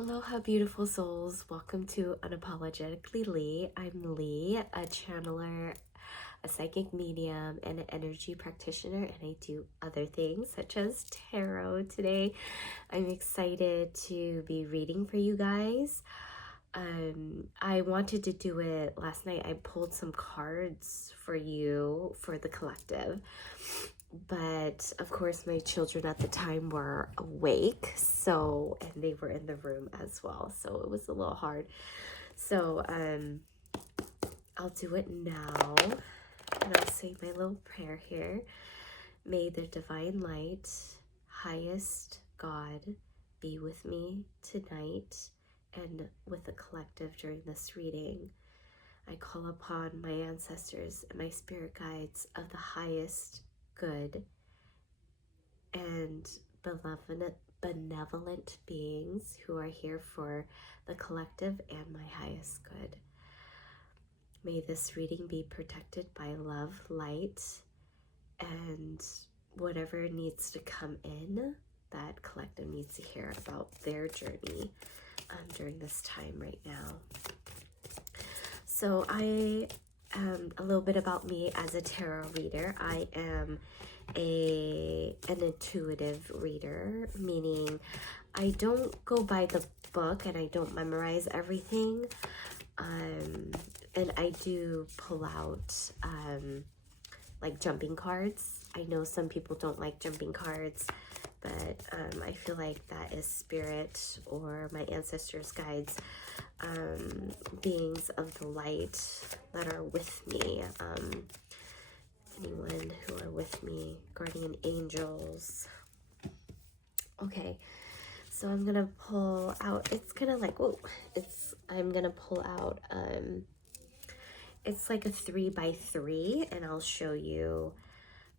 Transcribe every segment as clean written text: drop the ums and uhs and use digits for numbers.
Aloha, beautiful souls. Welcome to Unapologetically Lee. I'm Lee, a channeler, a psychic medium, and an energy practitioner, and I do other things such as tarot. Today, I'm excited to be reading for you guys. I wanted to do it last night. I pulled some cards for you for the collective, but of course my children at the time were awake, and they were in the room as well, so it was a little hard. So I'll do it now, and I'll say my little prayer here. May the divine light, highest God, be with me tonight and with the collective during this reading. I call upon my ancestors and my spirit guides of the highest good and benevolent beings who are here for the collective and my highest good. May this reading be protected by love, light, and whatever needs to come in that collective needs to hear about their journey during this time right now. So a little bit about me as a tarot reader. I am an intuitive reader, meaning I don't go by the book and I don't memorize everything. And I do pull out like jumping cards. I know some people don't like jumping cards, but I feel like that is spirit or my ancestors' guides, beings of the light that are with me. Anyone who are with me, guardian angels. Okay, so I'm gonna pull out, it's kind of like, I'm gonna pull out, it's like a 3x3, and I'll show you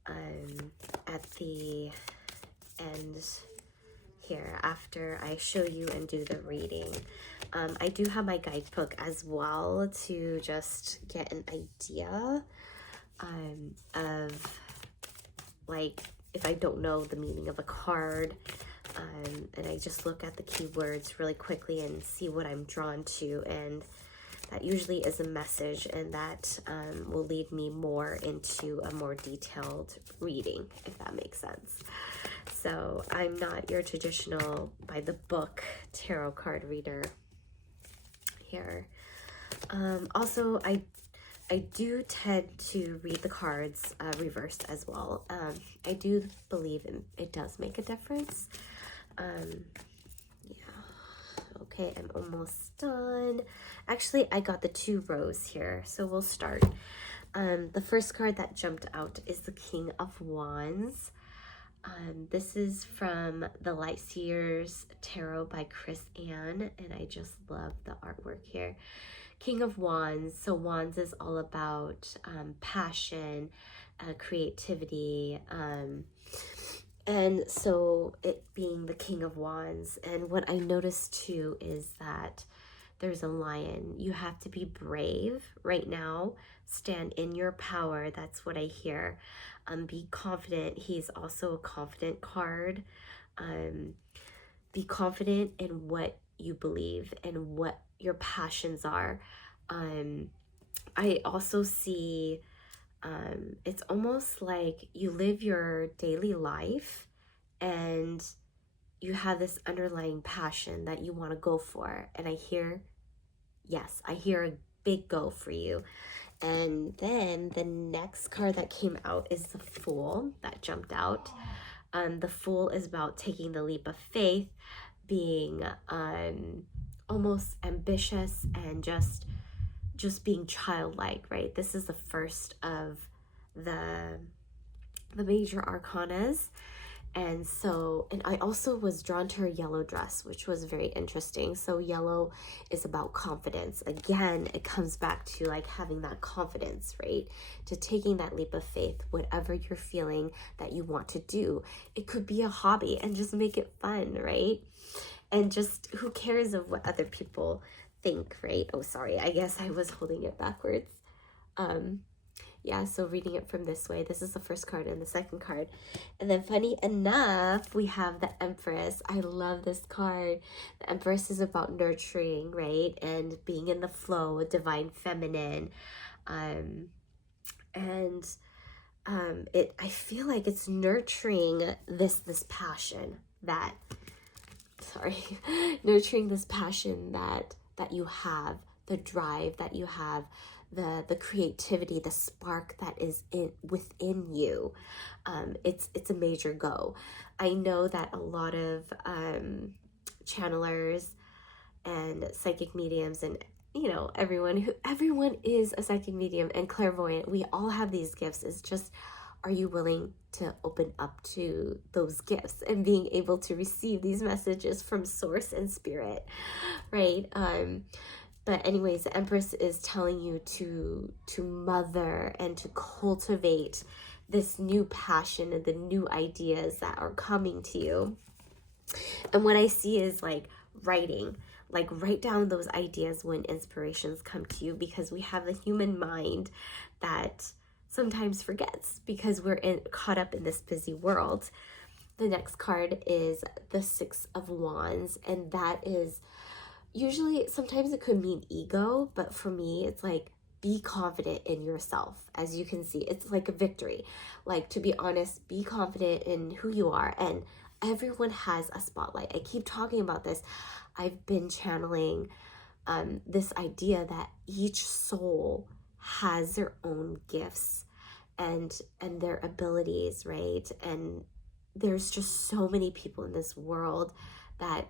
at the end here after I show you and do the reading. I do have my guidebook as well to just get an idea of, like, if I don't know the meaning of a card, and I just look at the keywords really quickly and see what I'm drawn to, and that usually is a message, and that will lead me more into a more detailed reading, if that makes sense. So I'm not your traditional by the book tarot card reader here. Also, I do tend to read the cards reversed as well. I do believe it does make a difference. Yeah. Okay, I'm almost done. Actually, I got the 2 rows here, so we'll start. The first card that jumped out is the King of Wands. This is from the Lightseers Tarot by Chris Ann, and I just love the artwork here. King of Wands. So Wands is all about passion, creativity, and so it being the King of Wands. And what I noticed too is that there's a lion. You have to be brave right now. Stand in your power. That's what I hear. Be confident. He's also a confident card. Be confident in what you believe and what your passions are. I also see it's almost like you live your daily life and you have this underlying passion that you want to go for. And I hear, yes, I hear a big go for you. And then the next card that came out is the Fool that jumped out. The Fool is about taking the leap of faith, being almost ambitious and just being childlike, right? This is the first of the major arcanas. And I also was drawn to her yellow dress, which was very interesting. So yellow is about confidence. Again, it comes back to like having that confidence, right? To taking that leap of faith, whatever you're feeling that you want to do. It could be a hobby and just make it fun, right? And just who cares of what other people think, right? Oh, sorry. I guess I was holding it backwards. Yeah, so reading it from this way, this is the first card and the second card. And then funny enough, we have the Empress. I love this card. The Empress is about nurturing, right? And being in the flow, divine feminine. And I feel like it's nurturing this passion that, sorry, nurturing this passion that you have, the drive that you have, the creativity, the spark that is within you. It's a major go. I know that a lot of channelers and psychic mediums, and everyone is a psychic medium and clairvoyant. We all have these gifts. It's just, are you willing to open up to those gifts and being able to receive these messages from source and spirit, right? But anyways, the Empress is telling you to mother and to cultivate this new passion and the new ideas that are coming to you. And what I see is like writing, like write down those ideas when inspirations come to you, because we have the human mind that sometimes forgets because we're caught up in this busy world. The next card is the Six of Wands, and that is usually, sometimes it could mean ego, but for me, it's like, be confident in yourself. As you can see, it's like a victory. Like, to be honest, be confident in who you are. And everyone has a spotlight. I keep talking about this. I've been channeling this idea that each soul has their own gifts and their abilities, right? And there's just so many people in this world that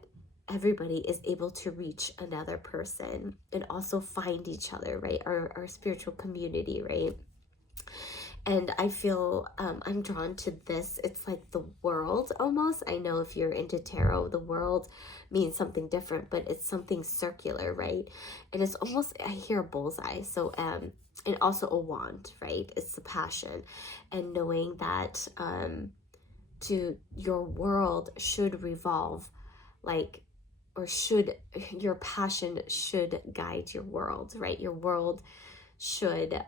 everybody is able to reach another person and also find each other, right? Our spiritual community, right? And I feel I'm drawn to this. It's like the world almost. I know if you're into tarot, the world means something different, but it's something circular, right? And it's almost, I hear a bullseye. So, and also a wand, right? It's the passion and knowing that to your world should revolve like, or should, your passion should guide your world, right? Your world should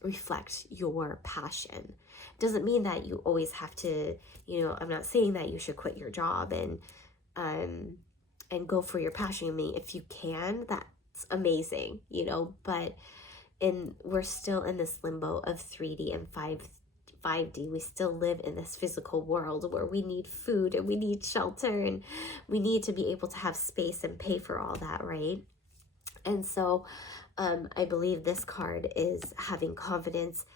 reflect your passion. Doesn't mean that you always have to, I'm not saying that you should quit your job and go for your passion. I mean, if you can, that's amazing, but we're still in this limbo of 3D and 5D. We still live in this physical world where we need food and we need shelter and we need to be able to have space and pay for all that, right? And so I believe this card is having confidence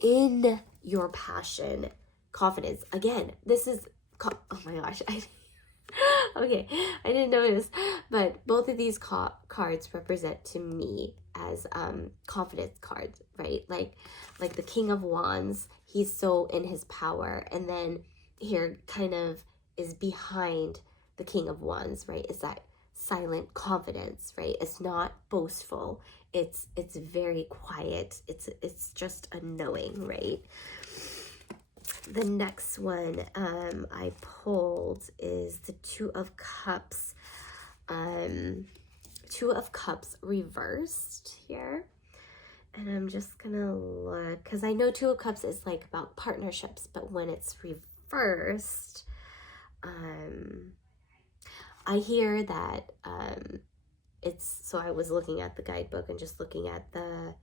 in your passion. Confidence. Again, this is, oh my gosh, okay, I didn't notice, but both of these cards represent to me as confidence cards, right? Like the King of Wands, he's so in his power, and then here kind of is behind the King of Wands, right? Is that silent confidence, right? It's not boastful. It's very quiet. It's just a knowing, right? The next one I pulled is the Two of Cups. Two of Cups reversed here. And I'm just gonna look, because I know Two of Cups is like about partnerships, but when it's reversed, I hear that it's, so I was looking at the guidebook and just looking at the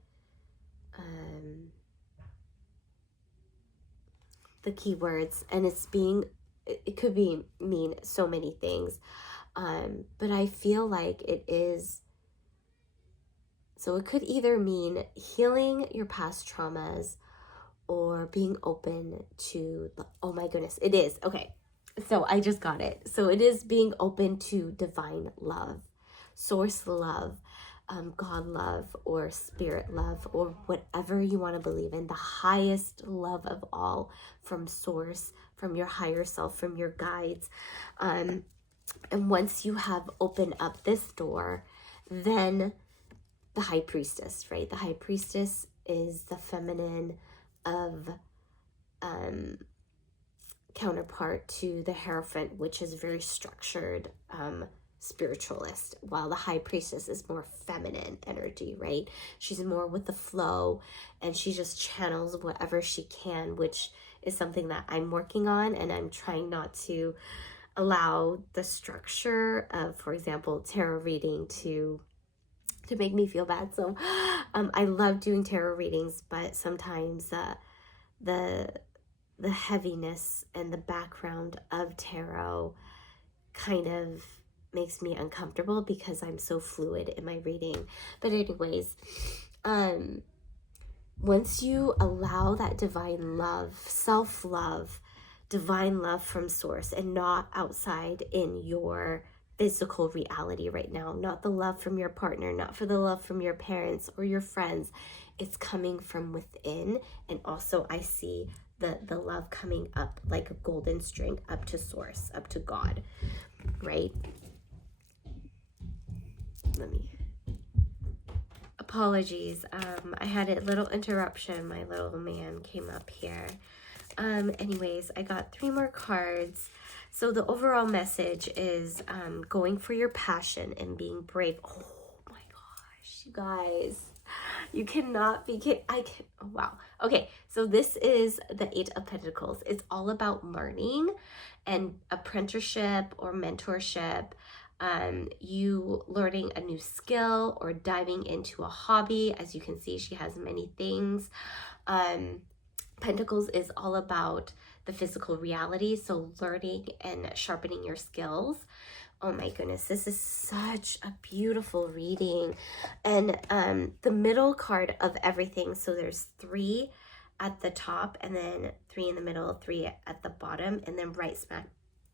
keywords, and it's being, it could mean so many things, but I feel like it is, so it could either mean healing your past traumas or being open to, oh my goodness, it is, okay, so I just got it. So it is being open to divine love, source love, God love, or spirit love, or whatever you want to believe in, the highest love of all, from source, from your higher self, from your guides. And once you have opened up this door, then the High Priestess, right? The High Priestess is the feminine of counterpart to the Hierophant, which is very structured, spiritualist, while the high priestess is more feminine energy, right? She's more with the flow, and she just channels whatever she can, which is something that I'm working on, and I'm trying not to allow the structure of, for example, tarot reading to make me feel bad. So I love doing tarot readings, but sometimes the heaviness and the background of tarot kind of makes me uncomfortable because I'm so fluid in my reading. But anyways, once you allow that divine love, self-love, divine love from source, and not outside in your physical reality right now, not the love from your partner, not for the love from your parents or your friends, it's coming from within. And also I see the love coming up like a golden string up to source, up to God, right? Apologies, I had a little interruption. My little man came up here. Anyways, I got 3 more cards. So the overall message is going for your passion and being brave. Oh my gosh, you guys, you cannot be kidding. Oh, wow. Okay, so this is the 8 of Pentacles. It's all about learning and apprenticeship or mentorship. You learning a new skill or diving into a hobby. As you can see, she has many things. Pentacles is all about the physical reality, so learning and sharpening your skills. Oh my goodness, this is such a beautiful reading. And the middle card of everything, so there's 3 at the top, and then 3 in the middle, 3 at the bottom, and then right smack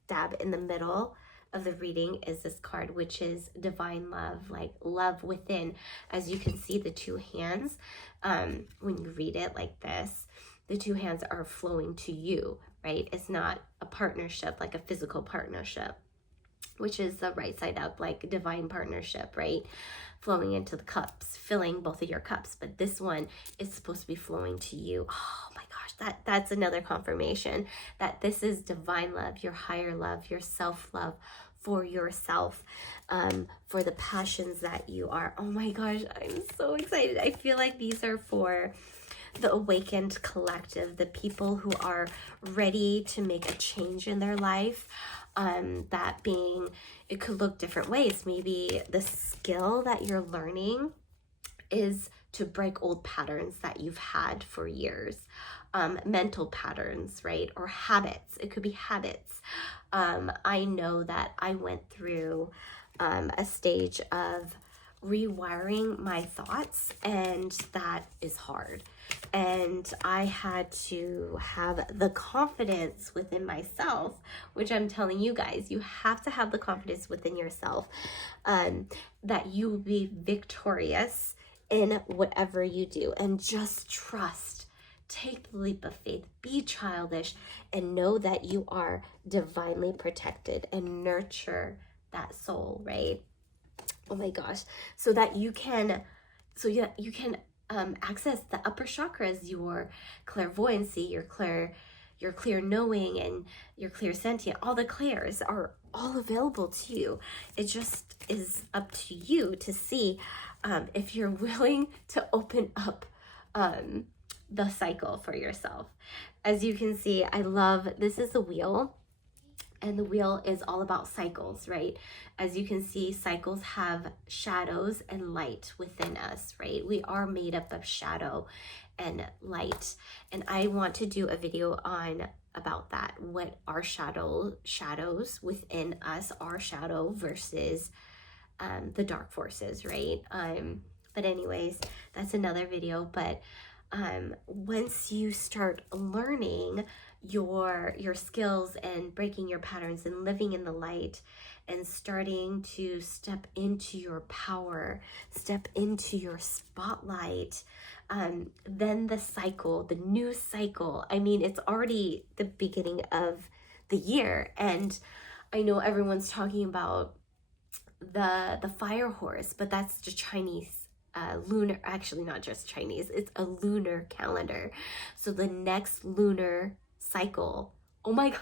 dab in the middle of the reading is this card, which is divine love, like love within. As you can see, the 2 hands, when you read it like this, the 2 hands are flowing to you, right? It's not a partnership, like a physical partnership, which is the right side up, like divine partnership, right? Flowing into the cups, filling both of your cups. But this one is supposed to be flowing to you. Oh my gosh, that's another confirmation that this is divine love, your higher love, your self-love for yourself, for the passions that you are. Oh my gosh, I'm so excited. I feel like these are for the awakened collective, the people who are ready to make a change in their life. That being, it could look different ways. Maybe the skill that you're learning is to break old patterns that you've had for years, mental patterns, right? Or habits. It could be habits. I know that I went through a stage of rewiring my thoughts, and that is hard. And I had to have the confidence within myself, which I'm telling you guys, you have to have the confidence within yourself, that you will be victorious in whatever you do, and just trust. Take the leap of faith, be childish, and know that you are divinely protected, and nurture that soul, right? Oh my gosh, so that you can, access the upper chakras, your clairvoyancy, your clear knowing, and your clairsentient. All the clairs are all available to you. It just is up to you to see if you're willing to open up the cycle for yourself. As you can see, I love, this is the wheel. And the wheel is all about cycles, right? As you can see, cycles have shadows and light within us, right? We are made up of shadow and light. And I want to do a video on about that. What are shadows within us, our shadow versus the dark forces, right? But anyways, that's another video. But once you start learning your skills and breaking your patterns and living in the light and starting to step into your power, step into your spotlight, then the cycle, the new cycle, I mean, it's already the beginning of the year, and I know everyone's talking about the fire horse, but that's the Chinese lunar, actually not just Chinese, it's a lunar calendar. So the next lunar cycle, oh my gosh,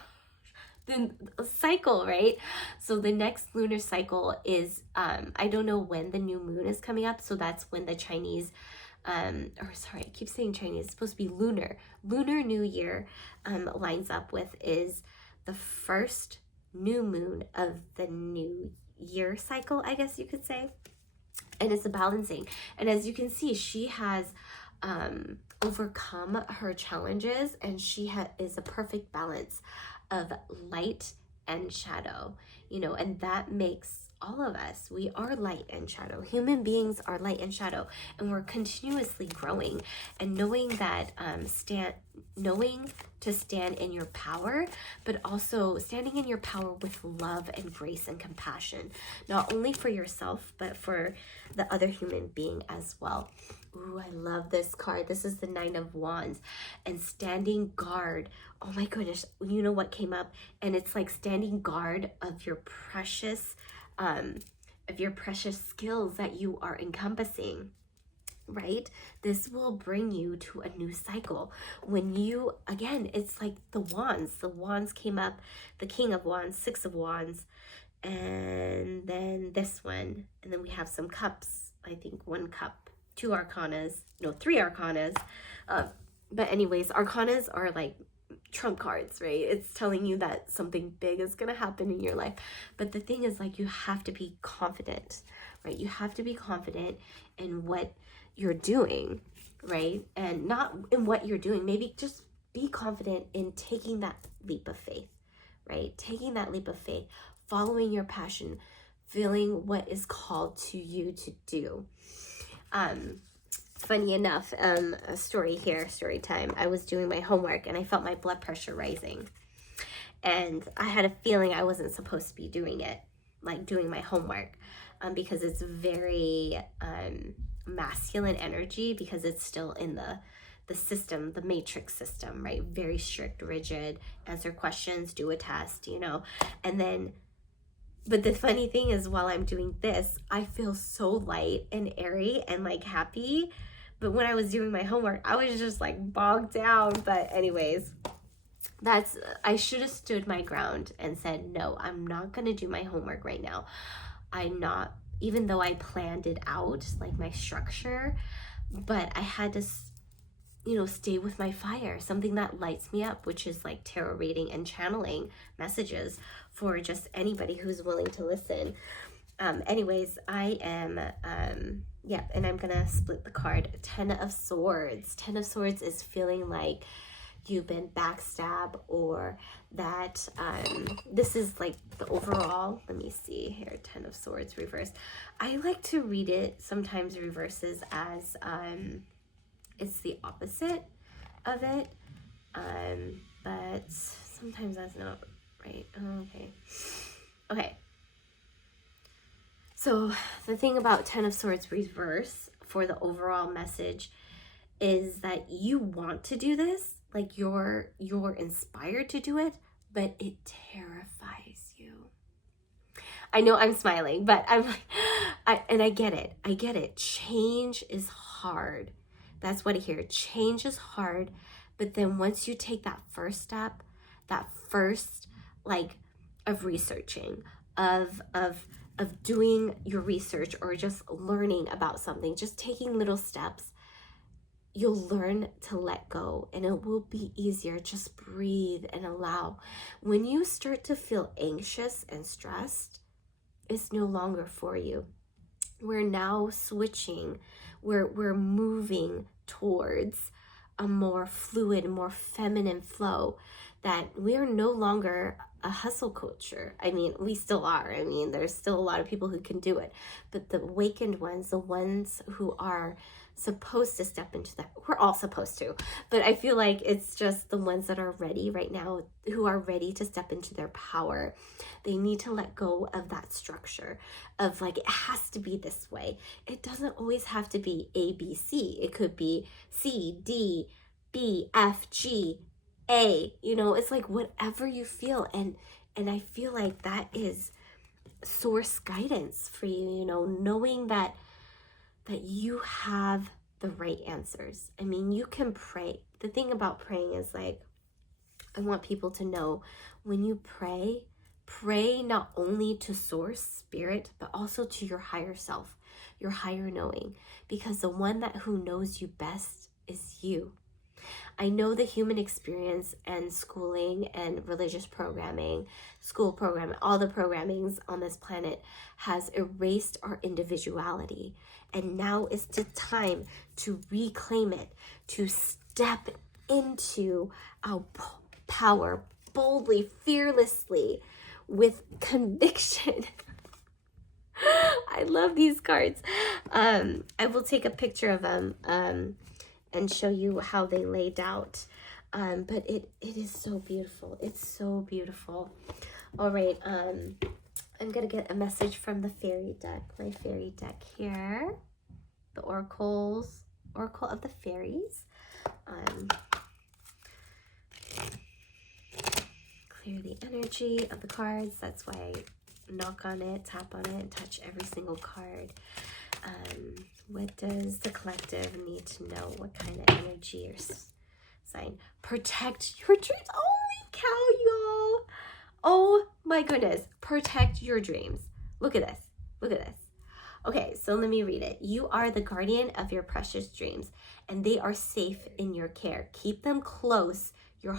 the cycle, right? So the next lunar cycle is, I don't know when the new moon is coming up. So that's when the Chinese, or sorry, I keep saying Chinese, it's supposed to be lunar New Year, lines up with, is the first new moon of the new year cycle, I guess you could say. And it's a balancing. And as you can see, she has overcome her challenges, and she is a perfect balance of light and shadow, you know, and that makes all of us, we are light and shadow. Human beings are light and shadow, and we're continuously growing. And knowing that, knowing to stand in your power, but also standing in your power with love and grace and compassion, not only for yourself, but for the other human being as well. Ooh, I love this card. This is the Nine of Wands, and standing guard. Oh my goodness, you know what came up? And it's like standing guard of your precious skills that you are encompassing, right? This will bring you to a new cycle. When you, again, it's like the wands came up, the King of Wands, Six of Wands, and then this one, and then we have some cups, I think one cup, three arcanas. But anyways, arcanas are like trump cards, right? It's telling you that something big is going to happen in your life. But the thing is, like, you have to be confident, right? You have to be confident in what you're doing, right? And not in what you're doing. Maybe just be confident in taking that leap of faith, right? Taking that leap of faith, following your passion, feeling what is called to you to do. Funny enough, a story time. I was doing my homework and I felt my blood pressure rising. And I had a feeling I wasn't supposed to be doing it, like doing my homework, because it's very masculine energy, because it's still in the system, the matrix system, right? Very strict, rigid, answer questions, do a test, you know. And then, but the funny thing is, while I'm doing this, I feel so light and airy and like happy. But when I was doing my homework, I was just like bogged down. But anyways, I should have stood my ground and said, no, I'm not going to do my homework right now. Even though I planned it out, like my structure, but I had to, you know, stay with my fire, something that lights me up, which is like tarot reading and channeling messages for just anybody who's willing to listen. Anyways, I am, and I'm going to split the card. Ten of Swords. Ten of Swords is feeling like you've been backstabbed, or that, this is like the overall, let me see here, Ten of Swords reversed. I like to read it sometimes reverses as, it's the opposite of it, but sometimes that's not right. Okay. So the thing about Ten of Swords reverse for the overall message is that you want to do this, like you're inspired to do it, but it terrifies you. I know I'm smiling, but I'm like, I get it. Change is hard. That's what I hear. Change is hard, but then once you take that first step, that first, like, of researching, of doing your research, or just learning about something, just taking little steps, you'll learn to let go, and it will be easier. Just breathe and allow. When you start to feel anxious and stressed, it's no longer for you. We're now switching. We're moving towards a more fluid, more feminine flow, that we are no longer a hustle culture. I mean, we still are. I mean, there's still a lot of people who can do it, but the awakened ones, the ones who are supposed to step into that, we're all supposed to, but I feel like it's just the ones that are ready right now, who are ready to step into their power. They need to let go of that structure of like, it has to be this way. It doesn't always have to be A, B, C. It could be C, D, B, F, G, A, you know, it's like whatever you feel. And I feel like that is source guidance for you, you know, knowing that you have the right answers. I mean, you can pray. The thing about praying is like, I want people to know, when you pray, pray not only to source, spirit, but also to your higher self, your higher knowing, because the one who knows you best is you. I know the human experience and schooling and religious programming, school programming, all the programmings on this planet has erased our individuality. And now is the time to reclaim it, to step into our power boldly, fearlessly, with conviction. I love these cards. I will take a picture of them and show you how they laid out. But it is so beautiful. It's so beautiful. All right. I'm going to get a message from the fairy deck. My fairy deck here. The Oracle of the Fairies. Clear the energy of the cards. That's why I knock on it, tap on it, and touch every single card. What does the collective need to know? What kind of energy or sign? Protect your dreams. Holy cow, y'all. Oh my goodness. Protect your dreams. Look at this. Look at this. Okay, so let me read it. You are the guardian of your precious dreams, and they are safe in your care. Keep them close to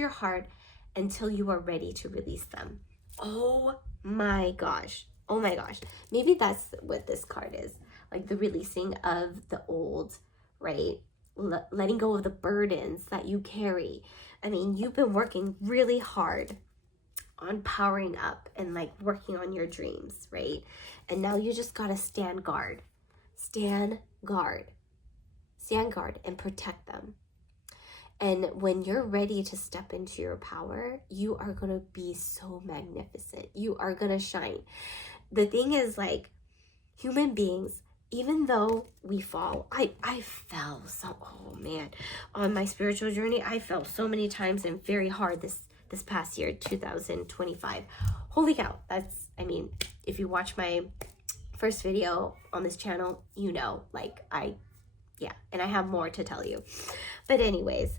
your heart until you are ready to release them. Oh my gosh. Oh my gosh. Maybe that's what this card is. Like the releasing of the old, right? Letting go of the burdens that you carry. I mean, you've been working really hard on powering up and like working on your dreams, right? And now you just gotta stand guard. Stand guard. Stand guard and protect them. And when you're ready to step into your power, you are going to be so magnificent. You are going to shine. The thing is, like, human beings, even though we fall, I fell so, oh man, on my spiritual journey, I fell so many times and very hard this past year, 2025. Holy cow. That's, I mean, if you watch my first video on this channel, you know, like yeah, and I have more to tell you. But anyways,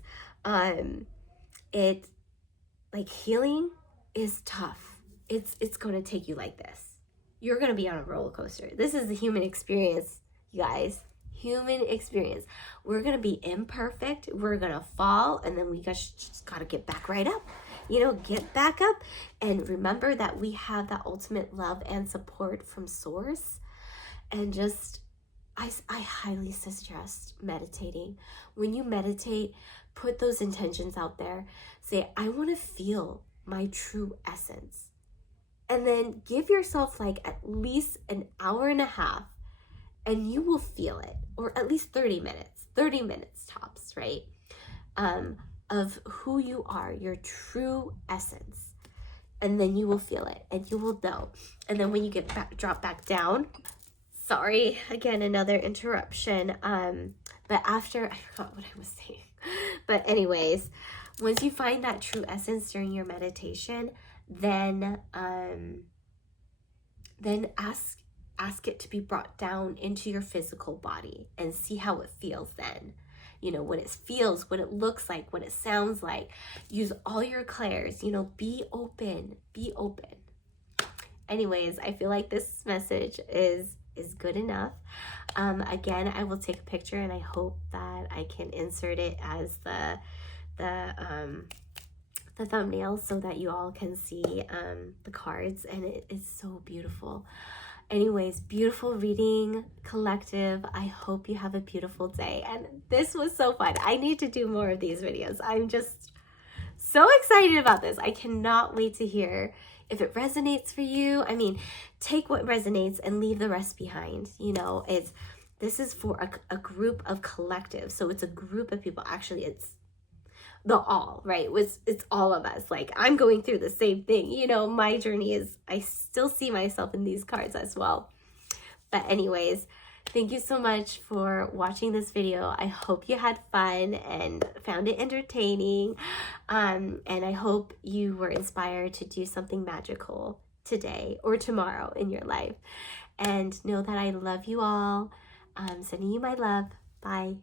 healing is tough. It's going to take you like this. You're going to be on a roller coaster. This is the human experience, you guys. Human experience. We're going to be imperfect. We're going to fall, and then we just got to get back right up. You know, get back up and remember that we have that ultimate love and support from Source. And just, I highly suggest meditating. When you meditate, put those intentions out there. Say, I want to feel my true essence. And then give yourself like at least an hour and a half, and you will feel it. Or at least 30 minutes tops, right? Of who you are, your true essence. And then you will feel it and you will know. And then when you get drop back down, sorry, again, another interruption. But after, I forgot what I was saying. But anyways, once you find that true essence during your meditation, then ask it to be brought down into your physical body and see how it feels then. You know, what it feels, what it looks like, what it sounds like. Use all your clairs, you know, be open, be open. Anyways, I feel like this message is good enough. Again, I will take a picture and I hope that I can insert it as the thumbnail so that you all can see the cards, and it is so beautiful. Anyways, beautiful reading, collective. I hope you have a beautiful day. And this was so fun. I need to do more of these videos. I'm just so excited about this. I cannot wait to hear if it resonates for you. I mean, take what resonates and leave the rest behind. You know, this is for a group of collective. So it's a group of people. Actually, it's the all, right? It's all of us. Like, I'm going through the same thing. You know, my journey is, I still see myself in these cards as well. But anyways, thank you so much for watching this video. I hope you had fun and found it entertaining. And I hope you were inspired to do something magical today or tomorrow in your life. And know that I love you all. I'm sending you my love. Bye.